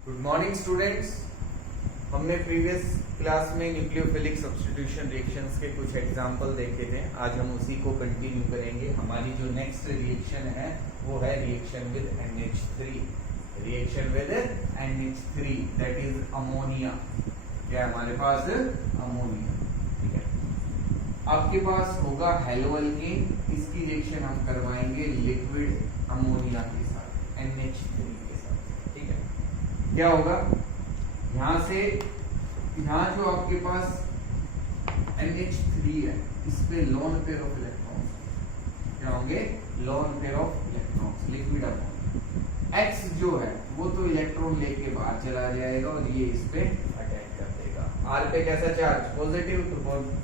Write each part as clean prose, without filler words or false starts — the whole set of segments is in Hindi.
Good morning students. हमने प्रीवियस क्लास में न्यूक्लियोफिलिक सब्स्टिट्यूशन रिएक्शंस के कुछ एग्जांपल देखे थे। आज हम उसी को कंटिन्यू करेंगे। हमारी जो नेक्स्ट रिएक्शन है वो है reaction with NH3। Reaction with NH3 that is ammonia. क्या है हमारे पास? अमोनिया। ठीक है, आपके पास होगा हेलो अल्कीन। इसकी रिएक्शन हम करवाएंगे लिक्विड अमोनिया के साथ, NH3 के साथ। ठीक है, क्या होगा यहां से, यहां जो आपके पास NH3 है इस पे लोन पेयर ऑफ इलेक्ट्रॉन्स क्या होंगे? Loan pair of electrons, liquid ammonia. X जो है वो तो इलेक्ट्रॉन लेके बाहर चला जाएगा और ये इस पे अटैक कर देगा। R पे कैसा चार्ज? पॉजिटिव। तो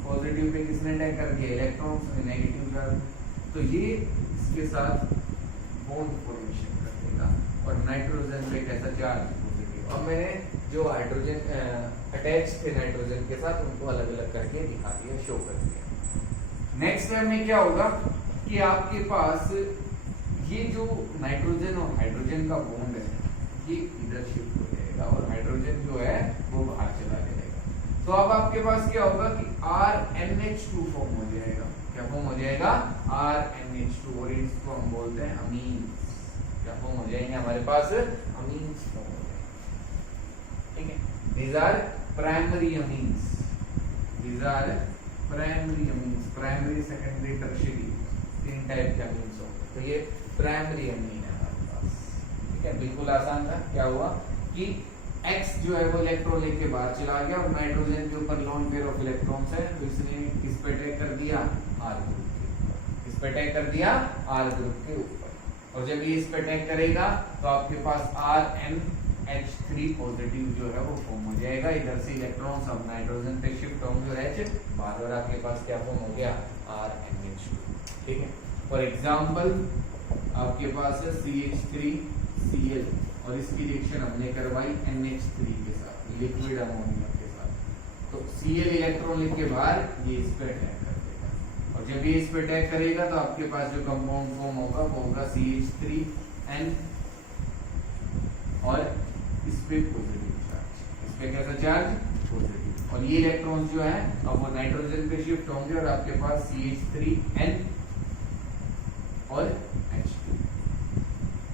पॉजिटिव पे किसने अटैक कर दिया? इलेक्ट्रॉन्स। नेगेटिव चार्ज, तो ये इसके साथ बॉन्ड फॉर्मेशन कर देगा। और नाइट्रोजन पे कैसा चार्ज? अब मैंने जो हाइड्रोजन अटैच थे नाइट्रोजन के साथ उनको अलग अलग करके दिखा दिया, शो कर दिया। नेक्स्ट स्टेप में क्या होगा कि आपके पास ये जो नाइट्रोजन और हाइड्रोजन का बॉन्ड है ये इधर शिफ्ट हो जाएगा और हाइड्रोजन जो है वो बाहर चला जाएगा। तो अब आपके पास क्या होगा कि RNH2 फॉर्म हो जाएगा। क्या फॉर्म हो जाएगा? RNH2। और इसको हम बोलते हैं अमीन्स। क्या फॉर्म हो जाएंगे हमारे पास? Amines form. ठीक है, these are primary amines, these are primary amines, primary, secondary, tertiary, तीन टाइप के amines होंगे। तो ये प्राइमरी अमीन है हमारे पास। ठीक है, बिल्कुल आसान था। क्या हुआ कि X जो है वो इलेक्ट्रॉन लेके बाहर चला गया और नाइट्रोजन के ऊपर लोन पेयर ऑफ इलेक्ट्रॉन्स है, तो इसने किस पे अटैक कर दिया? R ग्रुप के ऊपर। इस पे अटैक कर दिया R ग्रुप के ऊपर। और जब ये इस पे अटैक करेगा तो आपके पास RNH3 पॉजिटिव जो है वो फॉर्म हो जाएगा। इधर से इलेक्ट्रॉन्स अब नाइट्रोजन पे शिफ्ट होंगे और H बाहर, और आपके पास क्या फॉर्म हो गया? RNH2। ठीक है, फॉर एग्जांपल आपके पास है CH3Cl और इसकी रिएक्शन हमने करवाई NH3 के साथ, लिक्विड अमोनिया के साथ। तो Cl इलेक्ट्रॉन लेके बाहर, ये इस पे अटैक कर देगा और जब ये इस पे अटैक करेगा तो आपके पास जो कंपाउंड फॉर्म होगा वो होगा CH3N और इस पे पॉजिटिव चार्ज। इस पे कैसा चार्ज? पॉजिटिव। और ये इलेक्ट्रॉन्स जो है अब वो नाइट्रोजन पे शिफ्ट होंगे और आपके पास CH3N और H2।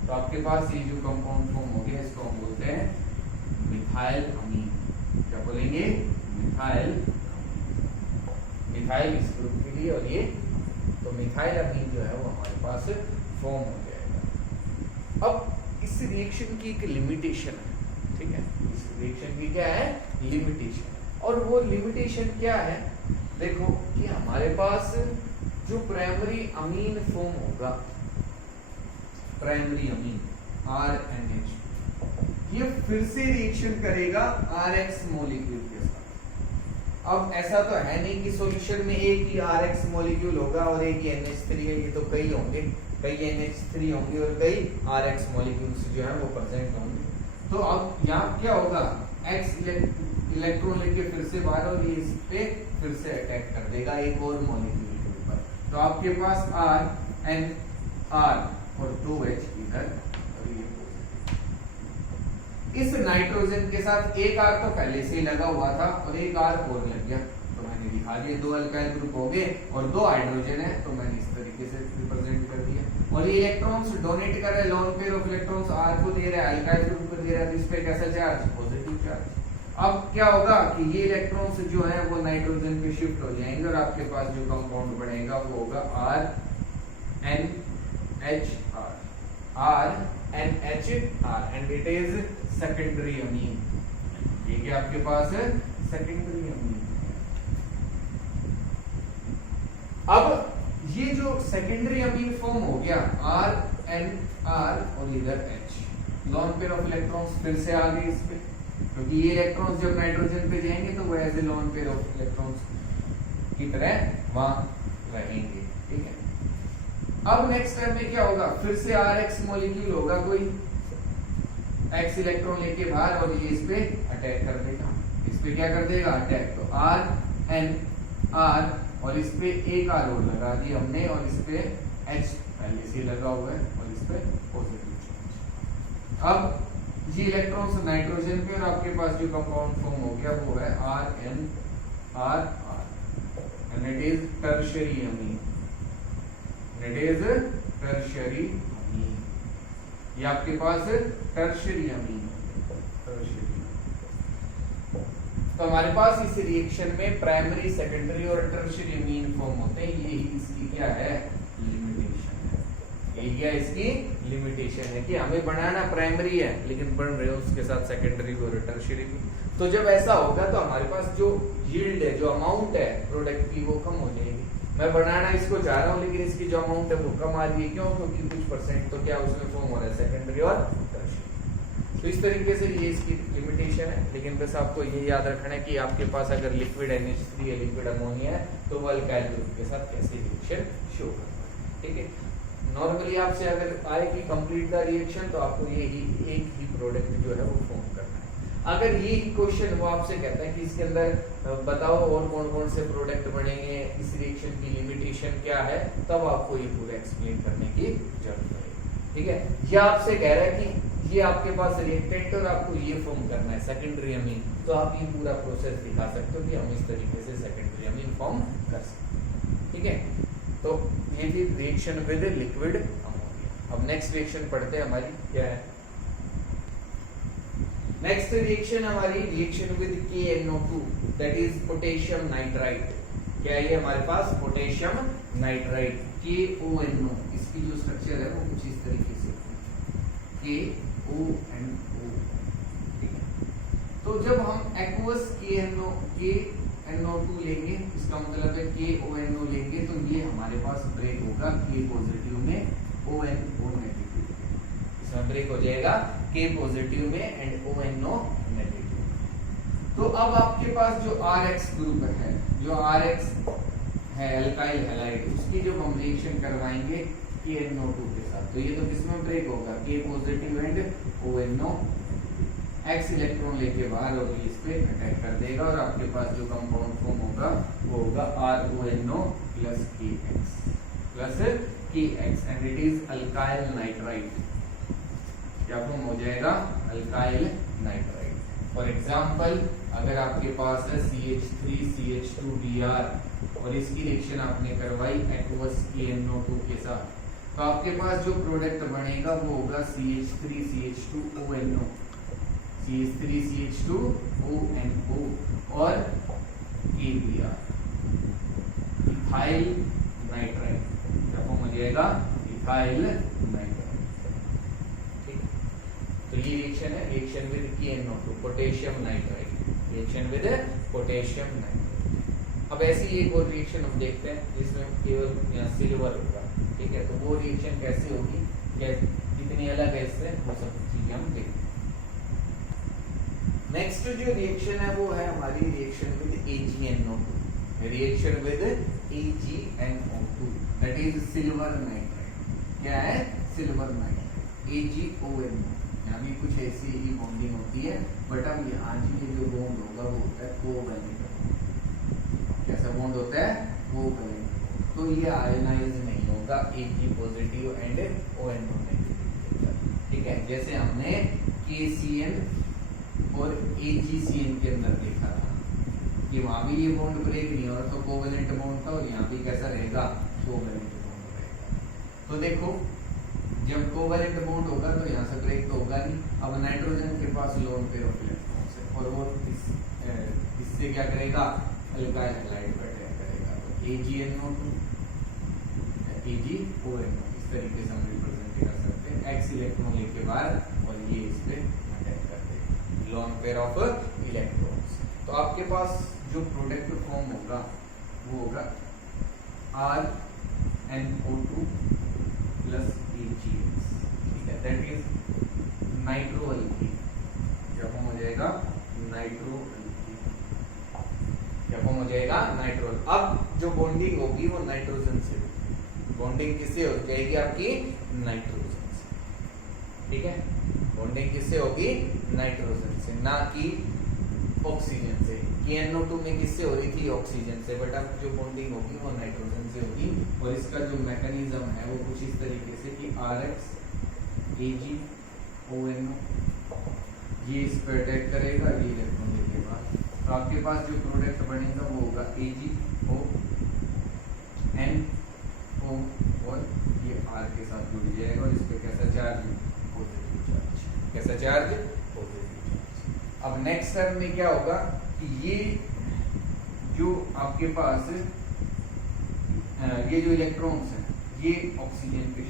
तो आपके पास ये जो कंपाउंड फॉर्म हो गया इसको हम बोलते हैं मिथाइल अमीन। क्या बोलेंगे? मिथाइल। मिथाइल इस ग्रुप के लिए और ये, तो मिथाइल अमीन जो है वो हमारे पास फॉर्म हो जाएगा। अब इस रिएक्शन की एक लिमिटेशन है। ठीक है, इस रिएक्शन की क्या है? लिमिटेशन। और वो लिमिटेशन क्या है? देखो कि हमारे पास जो प्राइमरी अमीन फॉर्म होगा, प्राइमरी अमीन RNH, ये फिर से रिएक्शन करेगा RX मॉलिक्यूल के साथ। अब ऐसा तो है नहीं कि सॉल्यूशन में एक ही RX मॉलिक्यूल होगा और एक ही NH3 है, ये तो कई होंगे, कई NH3 होंगे और कई RX मॉलिक्यूल्स जो है वो प्रेजेंट होंगे। तो अब यहाँ क्या होगा? X इलेक्ट्रॉन लेके फिर से बाहर और ये इस पे फिर से अटैक कर देगा एक और मॉलिक्यूल के ऊपर। तो आपके पास R और 2H इधर और ये इस नाइट्रोजन के साथ एक R तो पहले से ही लगा हुआ था और एक R और लग गया। तो मैंने दिखा दिया, दो अल्काइल ग्रुप हो गए और दो हाइड्रोजन है, तो मैंने इस तरीके से रिप्रेजेंट कर दिया। और ये इलेक्ट्रॉन्स डोनेट कर रहे हैं, loan pair of electrons R को दे रहा है, अल्काइल ग्रुप को दे रहा है, तो इस पे कैसा चार्ज? Positive charge. अब क्या होगा कि ये इलेक्ट्रॉन्स जो है वो नाइट्रोजन पे शिफ्ट हो जाएंगे और आपके पास जो कंपाउंड बनेगा वो होगा RNHR and it is secondary amine. ये क्या आपके पास है? Secondary amine. अब ये जो सेकेंडरी अमीन फॉर्म हो गया RNR और इधर H, loan pair of electrons फिर से आ गए इस पे, क्योंकि ये इलेक्ट्रॉन्स जब नाइट्रोजन पे जाएंगे तो वो as a lone pair of electrons की तरह वहां रहेंगे। ठीक है, अब नेक्स्ट स्टेप में क्या होगा? फिर से RX मॉलिक्यूल होगा कोई, X इलेक्ट्रॉन लेके बाहर और ये इस पे अटैक कर देगा। इस पे क्या कर देगा? अटैक। तो RNR और इस पे एक R और लगा दी हमने और इस पे H पहले से लगा हुआ है और इस पे पॉजिटिव चार्ज। अब ये इलेक्ट्रॉन्स नाइट्रोजन पे और आपके पास जो कंपाउंड फॉर्म हो गया वो है RnRr and it is tertiary amine. It is tertiary amine. ये आपके पास tertiary amine tertiary. तो हमारे पास इस रिएक्शन में प्राइमरी, सेकेंडरी और टर्शियरी अमीन फॉर्म होते हैं। ये इसकी क्या है, लिमिटेशन है। ये क्या इसकी लिमिटेशन है कि हमें बनाना प्राइमरी है लेकिन बन रहे हो उसके साथ सेकेंडरी और टर्शियरी भी। तो जब ऐसा होगा तो हमारे पास जो यील्ड है, जो अमाउंट है प्रोडक्ट की, वो कम हो जाएगी। मैं बनाना इसको चाह रहा हूँ लेकिन इसकी जो अमाउंट है वो कम आ रही है। क्यों? क्योंकि कुछ परसेंट तो क्या उसमें फॉर्म हो रहा है, सेकेंडरी और टर्शियरी। तो इस तरीके से ये इसकी लिमिटेशन है। लेकिन बस आपको ये याद रखना है कि आपके पास अगर लिक्विड NH3 है, लिक्विड अमोनिया है, तो वो अल्काइल ग्रुप के साथ कैसे रिएक्शन शो करता है। ठीक है, नॉर्मली आपसे अगर आए कि कंप्लीट द रिएक्शन तो आपको ये ही एक ही प्रोडक्ट जो है वो फॉर्म करना है। अगर ये क्वेश्चन वो आपसे कहता है कि इसके अंदर बताओ और कौन कौन से प्रोडक्ट बनेंगे, इस रिएक्शन की लिमिटेशन क्या है, तब आपको ये पूरा एक्सप्लेन करने की जरूरत है। ठीक है, ये आपसे कह रहा है कि ये आपके पास रिएक्टेंट और आपको ये फॉर्म करना है सेकेंडरी अमीन, तो आप ये पूरा प्रोसेस दिखा सकते हो कि हम इस तरीके से सेकेंडरी अमीन फॉर्म कर सकते हैं। ठीक है, तो ये थी रिएक्शन विद लिक्विड अमोनिया। अब नेक्स्ट रिएक्शन पढ़ते हैं, हमारी क्या है नेक्स्ट रिएक्शन हमारी, reaction with KNO2 that is potassium nitrite. क्या है ये हमारे पास, पोटेशियम नाइट्राइट KONO। इसकी जो स्ट्रक्चर है वो कुछ इस तरीके से KONO। ठीक है, तो जब हम एक्वस KNO2 लेंगे, इसका मतलब है KONO लेंगे, तो ये हमारे पास ब्रेक होगा K पॉजिटिव में, ONO नेगेटिव। इसमें ब्रेक हो जाएगा K पॉजिटिव में एंड ONO नेगेटिव। तो अब आपके पास जो RX ग्रुप है, जो RX है अल्काइल हैलाइड, उसकी जब हम रिएक्शन करवाएंगे KNO2 के साथ, तो ये तो किसमें ब्रेक होगा, K positive and ONO। X electron लेके बाहर और इस पे अटैक कर देगा और आपके पास जो कंपाउंड फॉर्म होगा वो होगा RONO plus KX and it is alkyl nitrite. क्या फॉर्म हो जाएगा, अल्काइल नाइट्राइट। फॉर एग्जांपल अगर आपके पास है CH3CH2Br और इसकी रिएक्शन आपने करवाई एक्वस KNO2 के साथ, तो आपके पास जो प्रोडक्ट बनेगा वो होगा CH3CH2ONO, CH3CH2ONO और KBr, इथाइल नाइट्राइट। क्या फॉर्म हो जाएगा, इथाइल नाइट्राइट। ठीक, तो ये रिएक्शन है, reaction with KNO2 potassium nitrite, reaction with potassium nitrite. अब ऐसी एक और रिएक्शन हम देखते हैं जिसमें केवल यहाँ सिल्वर होगा। ठीक है, तो वो रिएक्शन कैसे होगी, कितनी अलग है इससे, वो सब चीजें हम देखते हैं। नेक्स्ट जो रिएक्शन है वो है हमारी reaction with AgNO2, reaction with AgNO2 that is silver nitrite. क्या है, सिल्वर नाइट्राइट AgONO। यहाँ भी कुछ ऐसी ही बॉन्डिंग होती है, बट अब यहाँ की जो बॉन्ड होगा वो होता है कोवैलेंट। कैसा बॉन्ड होता है, कोवैलेंट। तो ये आयनाइज नहीं होगा Ag positive and ONO negative. ठीक है, जैसे हमने KCN और AgCN के अंदर देखा था कि वहां भी ये बॉन्ड ब्रेक नहीं हो रहा, तो कोवैलेंट बॉन्ड था, और यहाँ भी कैसा रहेगा, कोवैलेंट बॉन्ड रहेगा। तो देखो जब कोवैलेंट बॉन्ड होगा तो यहाँ से ब्रेक तो होगा नहीं। अब नाइट्रोजन के पास लोन पेयर ऑफ इलेक्ट्रॉन्स है और वो इससे क्या करेगा, अल्काइल हैलाइड पर अटैक करेगा। तो AgNO2 AgONO इस तरीके से हम रिप्रेजेंट कर सकते हैं। X इलेक्ट्रॉन लेके बाहर और ये इस पे अटैक कर देगा, लोन पेयर ऑफ इलेक्ट्रॉन्स। तो आपके पास जो प्रोडक्ट फॉर्म होगा वो होगा RnO2 प्लस AgX। ठीक है, दैट इज नाइट्रो अल्कीन। क्या फॉर्म हो जाएगा, नाइट्रो अल्कीन। क्या फॉर्म हो जाएगा, नाइट्रो। अब जो बॉन्डिंग होगी वो नाइट्रोजन से, बॉन्डिंग किससे हो जाएगी आपकी, नाइट्रोजन से। ठीक है, बॉन्डिंग किससे होगी, नाइट्रोजन से, ना कि ऑक्सीजन से। KNO2 में किससे हो रही थी, ऑक्सीजन से, बट अब जो बॉन्डिंग होगी वो नाइट्रोजन से होगी। और इसका जो मैकेनिज्म है वो कुछ इस तरीके से कि RX AgONO ये इस पर अटैक करेगा, ये इलेक्ट्रॉन लेके बाद, तो आपके पास जो प्रोडक्ट बनेगा वो होगा AgO NO और ये R के साथ जुड़ जाएगा और इस पे कैसा चार्ज, पॉजिटिव चार्ज, कैसा चार्ज, पॉजिटिव चार्ज। अब नेक्स्ट टर्म में क्या होगा कि ये जो आपके पास ये जो इलेक्ट्रॉन्स हैं ये ऑक्सीजन पे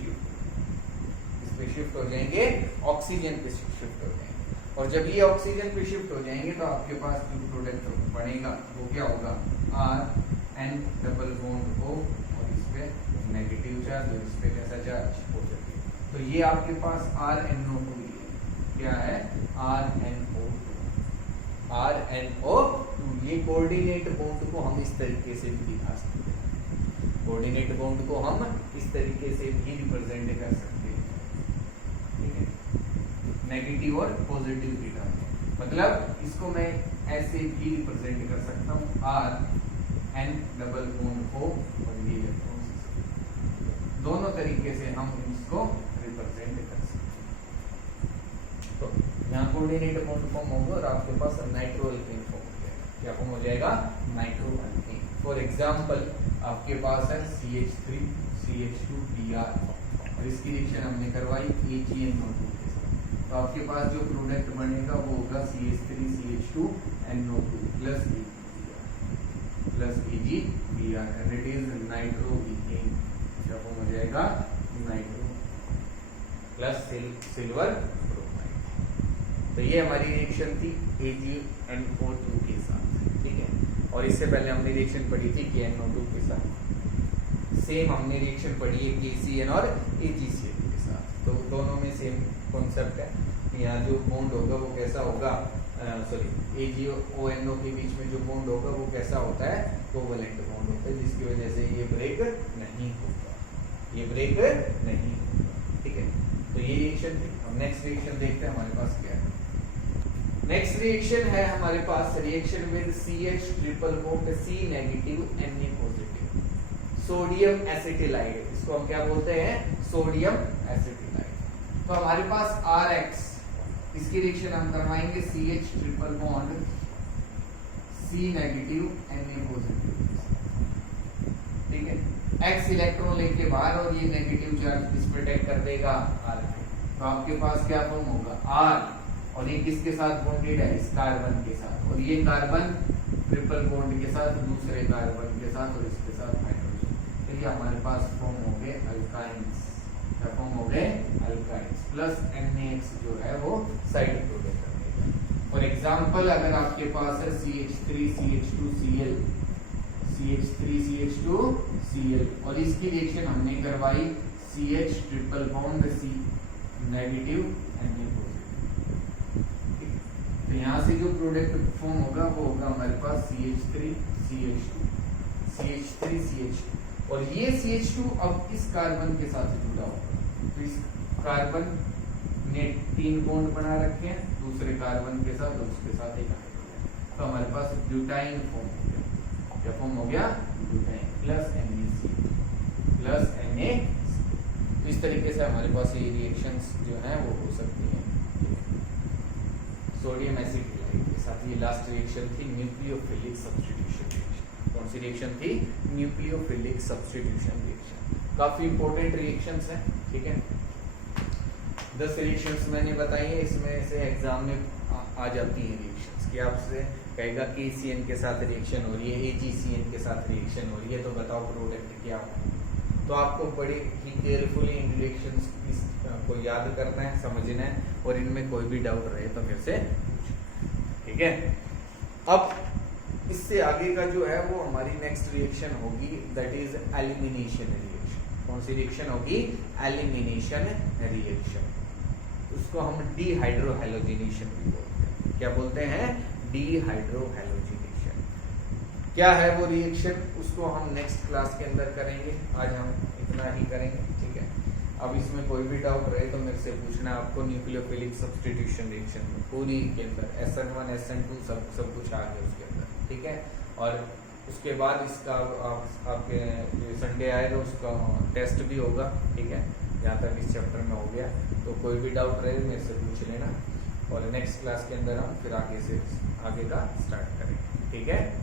शिफ्ट हो जाएंगे, ऑक्सीजन पे शिफ्ट हो जाएंगे, और जब ये ऑक्सीजन पे शिफ्ट हो जाएंगे तो आपके पास जो प्रोडक्ट बनेगा वो क्या होगा, RN डबल बॉन्ड O और इस पे नेगेटिव चार्ज और इस पे कैसा चार्ज, पॉजिटिव। तो ये आपके पास RNO2 क्या है, RNO2, ये कोऑर्डिनेट बॉन्ड को हम इस तरीके से भी दिखा सकते हैं, कोऑर्डिनेट बॉन्ड को हम इस तरीके से भी रिप्रेजेंट कर सकते हैं, ठीक है, नेगेटिव और पॉजिटिव की टर्म में। मतलब इसको मैं ऐसे भी रिप्रेजेंट कर सकता हूँ, RN डबल बॉन्ड O और ये इलेक्ट्रॉन, दोनों तरीके से हम इसको रिप्रेजेंट कर सकते हैं। तो यहाँ कोऑर्डिनेट बॉन्ड फॉर्म होगा और आपके पास नाइट्रोएल्केन फॉर्म हो जाएगा, क्या फॉर्म हो जाएगा, नाइट्रोएल्केन। फॉर एग्जांपल आपके पास है CH3CH2Br और इसकी रिएक्शन हमने करवाई AgNO2 के साथ, तो आपके पास जो प्रोडक्ट बनेगा वो होगा CH3CH2NO2 plus AgBr and it is nitroethane, क्या फॉर्म हो जाएगा, नाइट्रो प्लस सिल्वर ब्रोमाइड। तो ये हमारी रिएक्शन थी AgNO2 के साथ, ठीक है, और इससे पहले हमने रिएक्शन पढ़ी थी KNO2 के साथ, सेम हमने रिएक्शन पढ़ी है KCN और AgCN के साथ, तो दोनों में सेम कॉन्सेप्ट है। यहाँ जो बॉन्ड होगा वो कैसा होगा, सॉरी AgO-NO के बीच में जो बॉन्ड होगा वो कैसा होता है, कोवैलेंट बॉन्ड होता है, जिसकी वजह से ये ब्रेक नहीं होगा, ये ब्रेक नहीं होगा, ठीक है। तो ये रिएक्शन थी। अब नेक्स्ट रिएक्शन देखते हैं हमारे पास क्या है। नेक्स्ट रिएक्शन है हमारे पास reaction with CH triple bond C negative Na positive, sodium acetylide, इसको हम क्या बोलते हैं, सोडियम एसिटिलाइड। तो हमारे पास RX, इसकी रिएक्शन हम करवाएंगे CH triple bond C negative Na positive, ठीक है, X इलेक्ट्रॉन लेके बाहर और ये नेगेटिव चार्ज किस पे अटैक कर देगा, R पे, तो आपके पास क्या फॉर्म होगा, R और ये किसके साथ बॉन्डेड है, इस कार्बन के साथ, और ये कार्बन ट्रिपल बॉन्ड के साथ दूसरे कार्बन के साथ और इसके साथ हाइड्रोजन, तो ये हमारे पास फॉर्म हो गए अल्काइंस, क्या फॉर्म हो गए, अल्काइंस, प्लस NaX जो है वो साइड प्रोडक्ट बनेगा। फॉर एग्जांपल अगर आपके पास है CH3CH2Cl, CH3CH2Cl और इसकी रिएक्शन हमने करवाई CH triple bond C negative Na positive, तो यहाँ से जो प्रोडक्ट फॉर्म होगा वो होगा हमारे पास CH3CH2 और ये CH2 अब इस कार्बन के साथ जुड़ा होगा, तो इस कार्बन ने 3 बॉन्ड बना रखे हैं दूसरे कार्बन के साथ और उसके साथ एक हाइड्रोजन, तो हमारे पास ब्यूटाइन फॉर्म हो गया, क्या फॉर्म हो गया, butyne plus NaC plus Na। इस तरीके से हमारे पास ये रिएक्शंस जो हैं वो हो सकती हैं सोडियम एसिटिलाइड के साथ। ये लास्ट रिएक्शन थी न्यूक्लियोफिलिक सब्स्टिट्यूशन रिएक्शन। कौन सी रिएक्शन थी, न्यूक्लियोफिलिक सब्स्टिट्यूशन रिएक्शन। काफी इंपॉर्टेंट रिएक्शंस हैं, ठीक है। 10 रिएक्शंस मैंने बताई है, इसमें से एग्जाम में आ जाती है रिएक्शंस कि आपसे कहेगा KCN के साथ रिएक्शन हो रही है, AgCN के साथ रिएक्शन हो रही है, तो बताओ प्रोडक्ट क्या हो। तो आपको बड़ी ही केयरफुली इन रिएक्शंस को याद करना है, समझना है, और इनमें कोई भी डाउट रहे तो मेरे से ठीक है। अब इससे आगे का जो है वो हमारी नेक्स्ट रिएक्शन होगी, दैट इज एलिमिनेशन रिएक्शन। कौन सी रिएक्शन होगी, एलिमिनेशन रिएक्शन। उसको हम डीहाइड्रोहैलोजिनेशन भी बोलते हैं। क्या बोलते हैं, डीहाइड्रोहैलोजिनेशन। क्या है वो रिएक्शन, उसको हम नेक्स्ट क्लास के अंदर करेंगे, आज हम इतना ही करेंगे, ठीक है। अब इसमें कोई भी डाउट रहे तो मेरे से पूछना। आपको न्यूक्लियोफिलिक सब्स्टिट्यूशन रिएक्शन में पूरी के अंदर SN1 SN2 सब कुछ आ गया उसके अंदर, ठीक है। और उसके बाद इसका आपके संडे आएगा उसका टेस्ट भी होगा, ठीक है। यहाँ तक इस चैप्टर में हो गया, तो कोई भी डाउट रहे मेरे से पूछ लेना। और नेक्स्ट क्लास के अंदर हम फिर आगे का स्टार्ट करेंगे। ठीक है।